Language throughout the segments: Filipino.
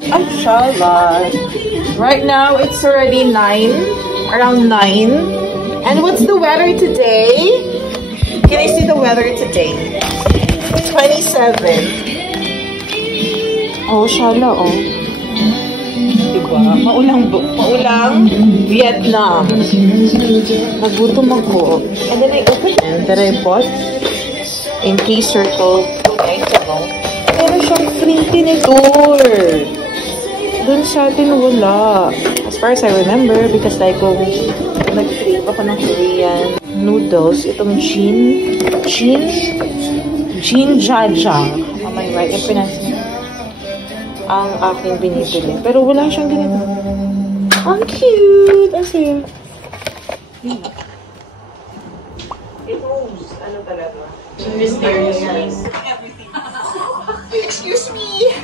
Inshallah. Right now, it's already 9. Around 9. And what's the weather today? Can I see the weather today? 27. Oh, shala, oh. Diba? Maulang Vietnam. Nagutom ako. And then I opened it that I bought in K-Circle 2 nights ago. Meron siyang free tinidor. Dun sa atin wala. As far as I remember, because like kung nag-crave ako ng Korean noodles, itong Jajang. Am I right? Yung pronunciation ang aking binibili. Pero wala siyang ganito. Ang cute! Kasi, it moves. Ano talaga? Mysterious. Excuse me!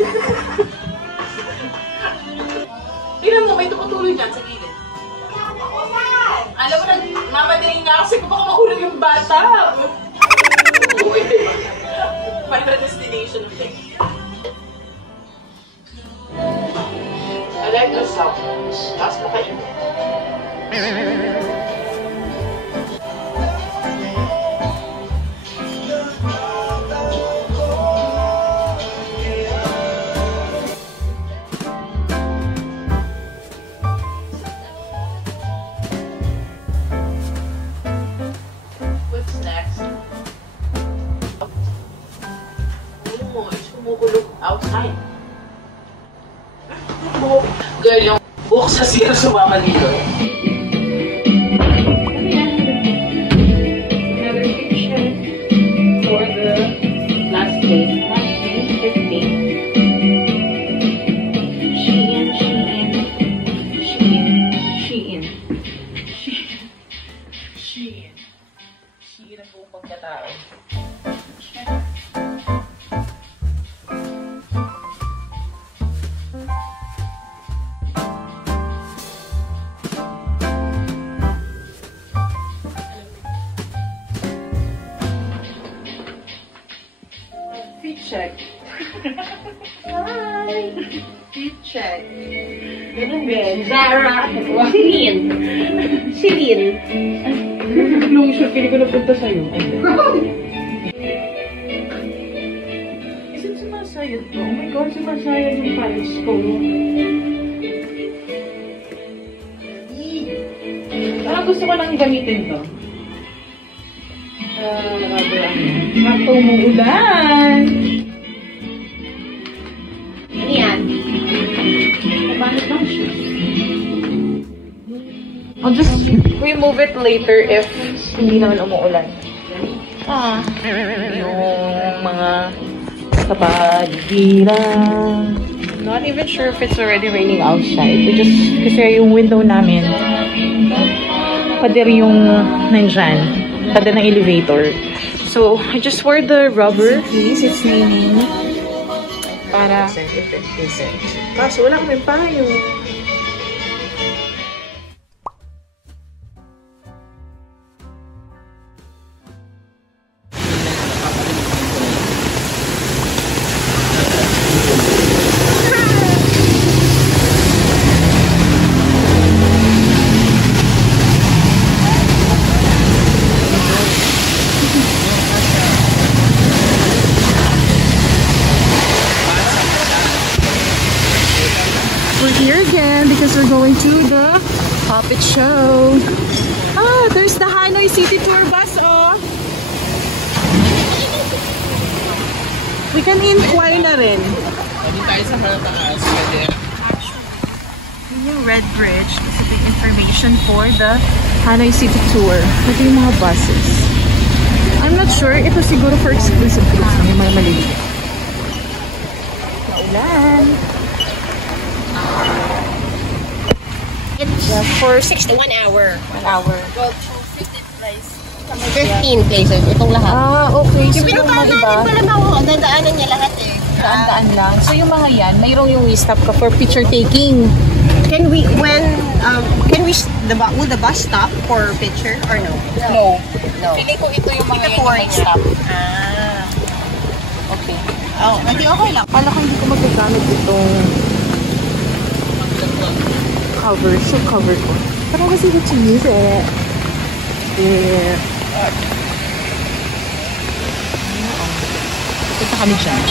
Tingnan mo, may tumutuloy dyan sa gilid. Alam mo na, mamadaling nga ako kasi baka mahulog yung bata. Final destination of them. I like the sound. Taas mo kayo. What's next? Oh, it's kumukulog outside. Girl, yung buhok sa sira sumama dito. Another picture for the last day. Last day, 15. Shein ang buong pagkatao. Fit check. Hi! Fit check. Ganun din. Zara. Celine. Long shot, pili ko napunta sa'yo. Isn't sumasayad to? Oh my God, sumasayad yung pants ko. Parang gusto ko lang gamitin to. Sakto mong ulan. Ano yan? Nabanit ng shoes. I'll just remove it later if hindi naman umuulan. Yung mga kapaligiran. Not even sure if it's already raining outside. Kasi yung window namin, pader yung nandyan. Pader ng elevator. So, I just wore the rubber. Please, it's raining. Para... Kaso wala kami payo. We're here again because we're going to the puppet show. Ah, there's the Hanoi City Tour bus, oh. We can inquire na rin. Pwede tayo sa malataas. Yun yung Red Bridge. Specific information for the Hanoi City Tour. Ito yung mga buses. I'm not sure. Ito siguro for exclusive groups. May mga maliliit. Maulan. It's for 61 hour. 1 hour. Go to 15 places. 15 places. Itong lahat. Ah, okay. So, Yung pinuntahan natin pala ba, dadaanan niya lahat eh. Daan-daan lang. So, yung mga yan, mayroong yung stop ka for picture taking. Can we, will the bus stop for picture or no? No. No. Feeling ko ito yung mga yan may stop. Okay. Oh, hindi okay lang. Paano kung hindi ko magagamit itong Cover. Should cover ko. But I was able to use it. Yeah. Punta kami dyan.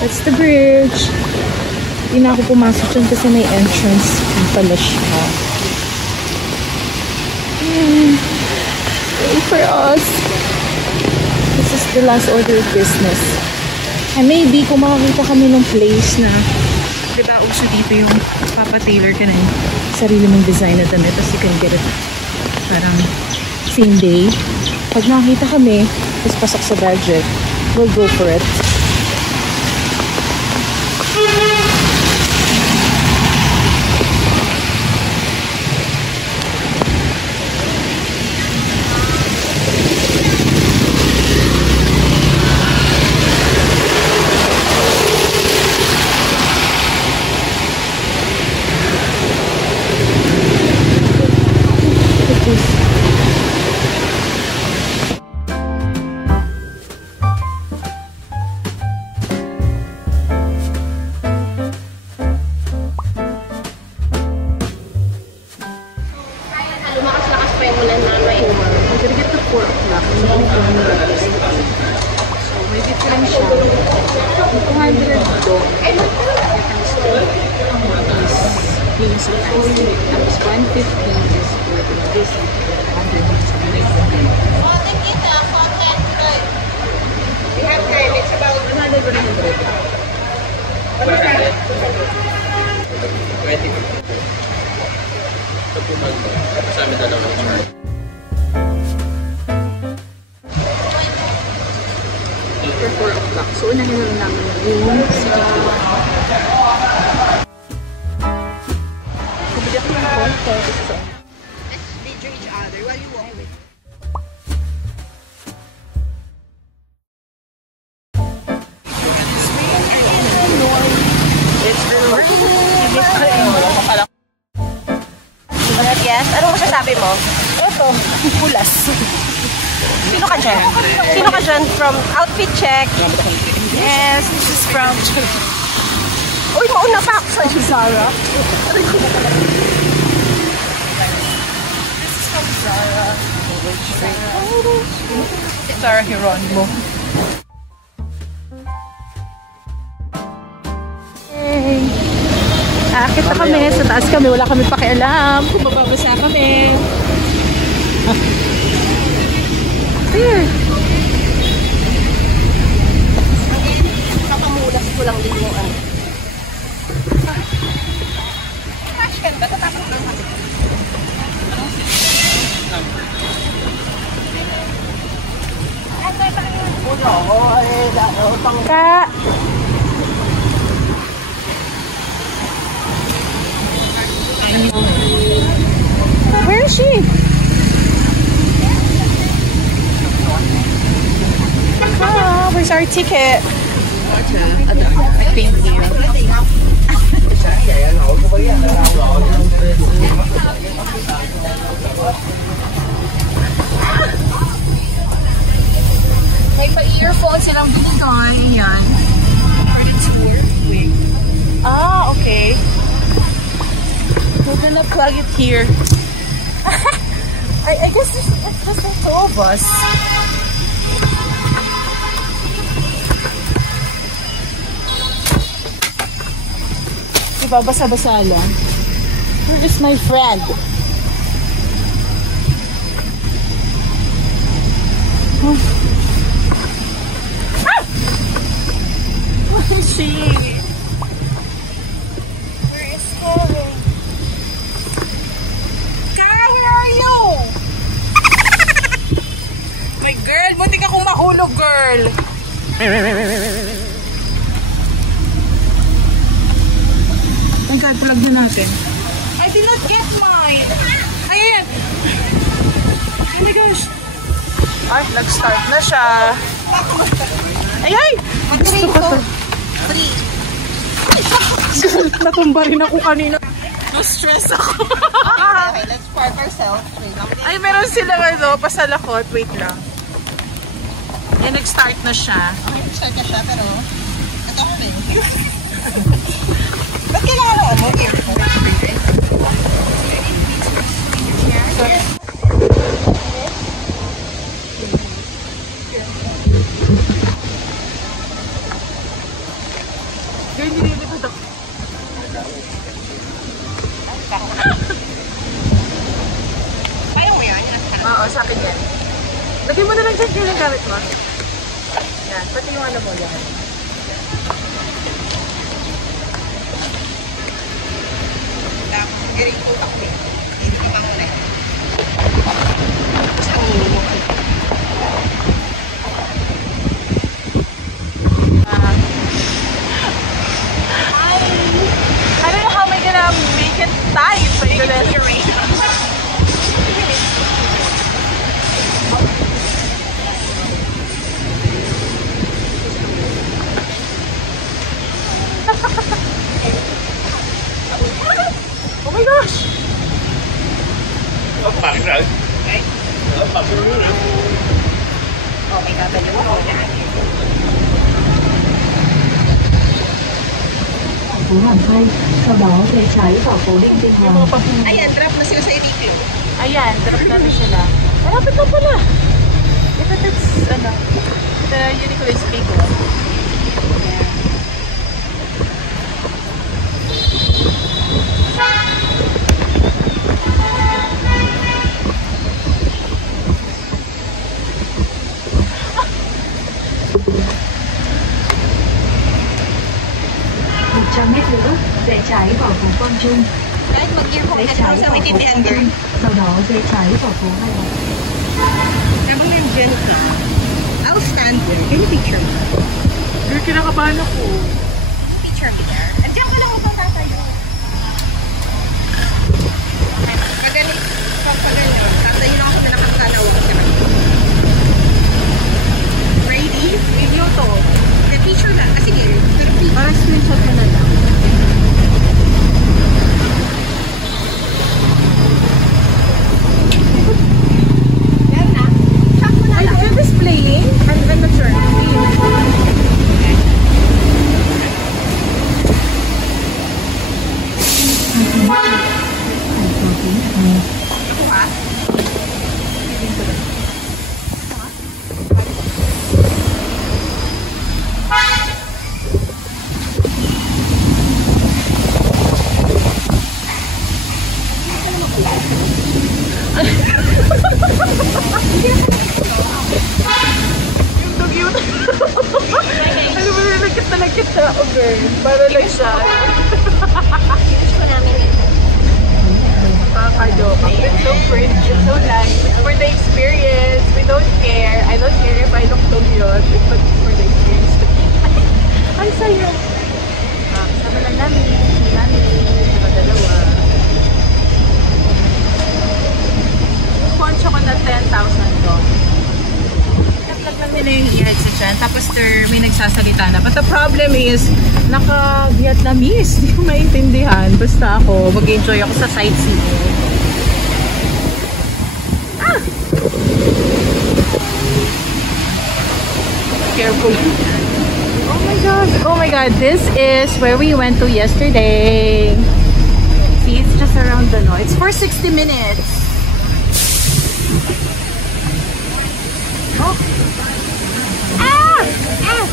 That's the bridge. Hindi na ako pumasok dyan kasi may entrance. Yung pala siya. Wait for us. This is the last order of business. And maybe kung makakita kami ng place na diba uso dito yung papa-tailor ka na yung sarili mong design na damit tapos you can get it parang same day. Pag nakakita kami tapos pasok sa budget, we'll go for it. Lumakas-lakas pa yung ulan namin. I'm gonna get the 4 o'clock. So, may different siya. Yung 200 dito. Is sa price. Tapos 150 is for the visit. 100 is for the We have time. It's about 100 or 100. Kasama dalawa. for 4 o'clock. So, unahin na lang namin yung sa... Kabili ako ng konto. Let's danger each other while you walk with. Yes? Anong masasabi mo? Ito, pulas. Sino ka dyan? Sino ka dyan? From outfit check. Yes, this is from... Uy, mauna pa ako sa Zara. This is from Zara. Zara Geronimo. Hey! Aakit na kami. Sa taas kami. Wala kami pakialam. Kung mababasa kami. Here. Nakamulas ko lang din yung ano. Cash can ba? Tatapos lang kami. Ka! Where is she? Oh, where's our ticket? Thank you. May pa-earphone silang binigay. Ayan. Ah, okay. We're gonna plug it here. I guess it's just the two of us. Diba, basa-basa lang. Where is my friend? Oh. Ah! Where is she? Where is Kara? Kara, where are you? My girl, muntik akong mahulog, girl. My God, plug na natin. I did not get mine. Ayan. Oh my gosh. Ay, nag-start na siya. Ay, ay! Mag-train ko. Free. Natumba rin ako kanina. No-stress ako. Okay, let's park ourselves. Ay, meron silang pasalakot. Wait lang. Eh, nag-start na siya. Okay, nag-start na siya, pero ito ko rin. Ba't kailangan ako mo? Kaya mo yan? Oo, sa akin yan. Lagay mo na lang dyan yung gamit mo. Yan, pati yung ano mo yan. Giring po ako eh. Hindi ko pa muna. I don't know how am I gonna make it tight. So you're gonna oh my gosh! Bakit na? Bakit na? Oh my God, ano mo yan? Phố Hàng Khay, sau đó rẽ trái vào phố Định Tiên Hoàng. Ayan, drop na sila sa dito. Ayan, drop natin sila. Malapit na pala. Ito, that's, the Uniqlo is big one. Mét nữa, rẽ trái vào phố Quang Trung. Kahit mag-earphone Rẽ ka trái sa vào may phố tindihan, Quang girl. Trung, sau đó rẽ trái vào phố Hai Bà. Sabi mo yung Jen ka. I'll stand there. Can you picture me? Girl, kinakabahan ako. Picture me there. Andiyan ka lang ako tatayo. Magaling. Pagpagaling. Tatayo lang ako na nakatanaw ako sa kanya. Ready? Video to. The picture na. Ah, sige. Para screenshot mo na lang. Yan na. Shot mo na lang. Are you displaying? I'm not sure. Alam mo na, nagkit na ako, girl. Para lang siya. Kakaloka. It's so pretty. It's so nice. It's for the experience. We don't care. I don't care if I look too cute. It's for the experience. Ay, sa'yo. Kasama lang namin. Saka dalawa. Poncho ko na 10,000 ko. Nag-vlog lang nila yung i-head sa dyan. Tapos may nagsasalita na. But the problem is, naka-Vietnamese. Hindi ko maintindihan. Basta ako, mag-enjoy ako sa sightseeing. Ah! Careful. Oh my god, this is where we went to yesterday. See, it's just around the it's for 60 minutes. Oh. Ah! Ah!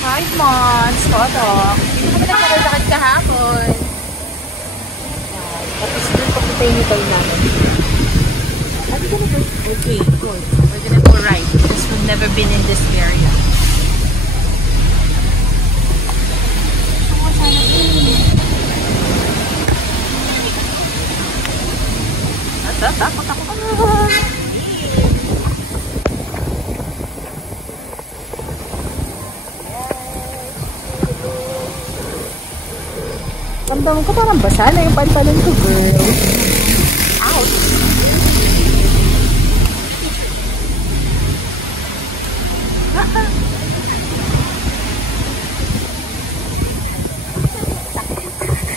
5 months, photo. Hindi ko pa nagkakalakad kahapon. Tapos doon papunta yung tayo namin. Are we gonna go? Okay, good. We're gonna go right because we've never been in this area. Takot ako. Ramdam ko parang basa na yung pantalon ko, girl. Ouch!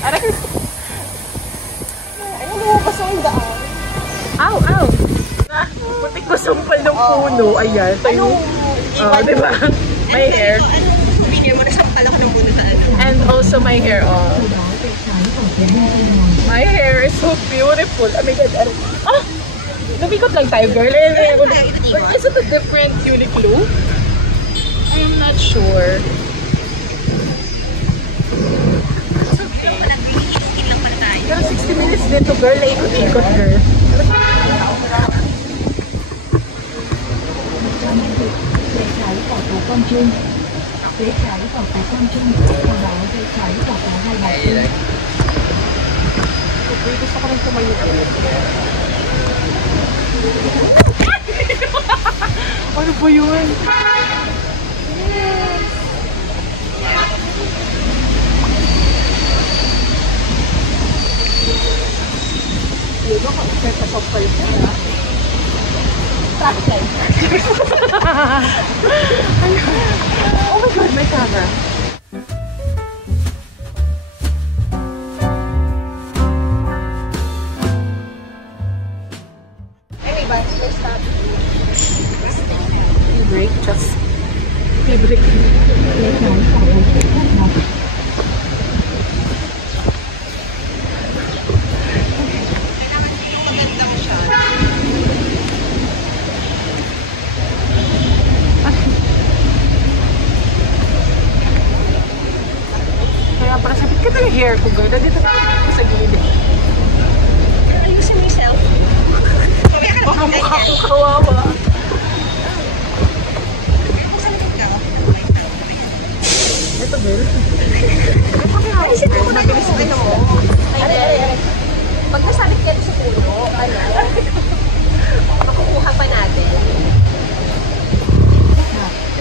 Aray! Ano mo ba sa daan? Ow! Ow! Putik ko sampal ng puno. Ayan. Ito yung... diba? My hair. Ano opinion mo? Nasampal ako ng puno sa ano? And also my hair. My hair is so beautiful. Oh my God. Ah! Nabikot lang tayo, girl. Is it a different Uniqlo? I am not sure. It's okay. Pero 60 minutes din to, girl. Ikot-ikot, girl. Gusto ko rin tumayo. Ano ba yun? Oh my God, my camera. Break, just break. Kaya para sabit ka yung hair ko, girl. Dito sa gilid. Ayusin mo yung self. Baka mukha kong kawawa. Ito, girl. Ayusin mo na yung puno mo. Ay, pag nasabit ka sa puno, makukuha pa natin.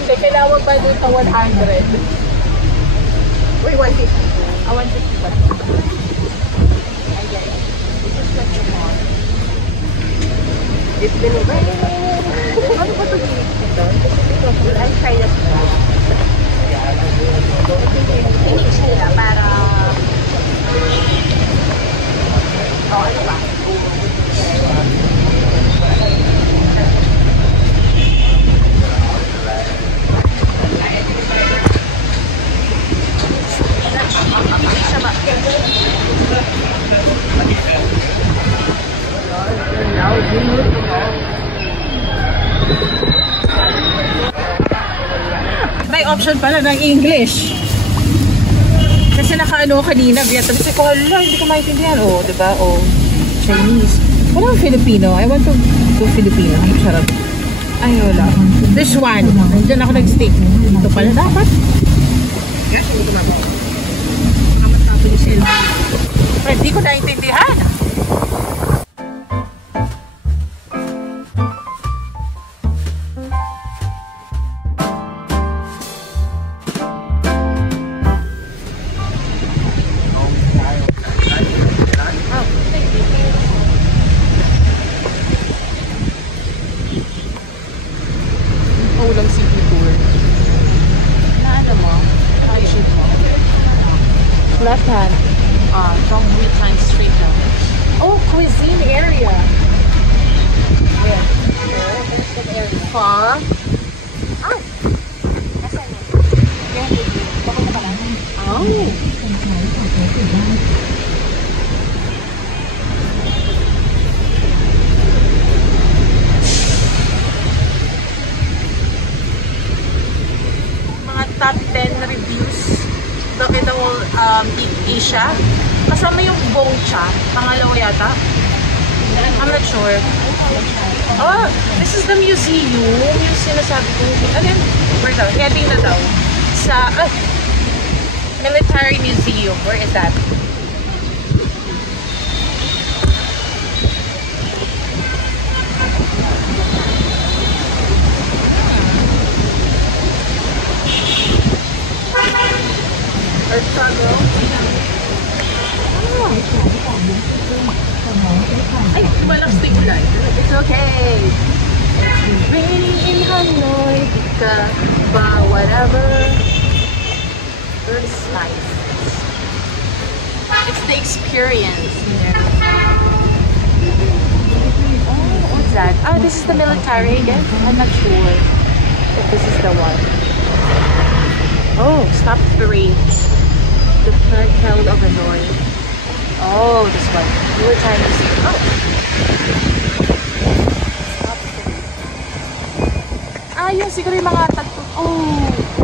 Hindi, kailangan pa doon sa 100. Uy, 150. 150 pa. Ayan. This is what you want. It's been over. Ano ba ito dito? I'll try that one. I-mix nila para... ano ba? May option pala ng English. Kasi nakaano kanina, Vietnamese ko, hindi ko maintindihan. Diba? Chinese. Walang Filipino. I want to do Filipino. Sarap. Ay, wala. This one. Diyan ako nag-stick. Ito pala dapat. Hindi ko naintindihan. Ulang city tour. Na ano mo? Shoot mo. Left hand. From Wheatline Street down. Oh, cuisine area. Yeah. Far. Oh. Oh. Top 10 reviews ito will eat Asia. Kasama yung Gongcha. Pangalawa yata. I'm not sure. Oh, this is the museum. Yung sinasabi ko. Ano yun? Where daw? Heading na daw. Sa Military Museum. Where is that? Ay, walang stick light. It's okay. It's raining in Hanoi. spa, whatever. Very nice. It's the experience, you know. Oh, what's that? Ah, this is the military again? I'm not sure if this is the one. Oh, stop 3. The cartel of the north. Oh, this one. Military museum. Oh. Stop 3. Ah, yun. Siguro yung mga tatlo. Oh.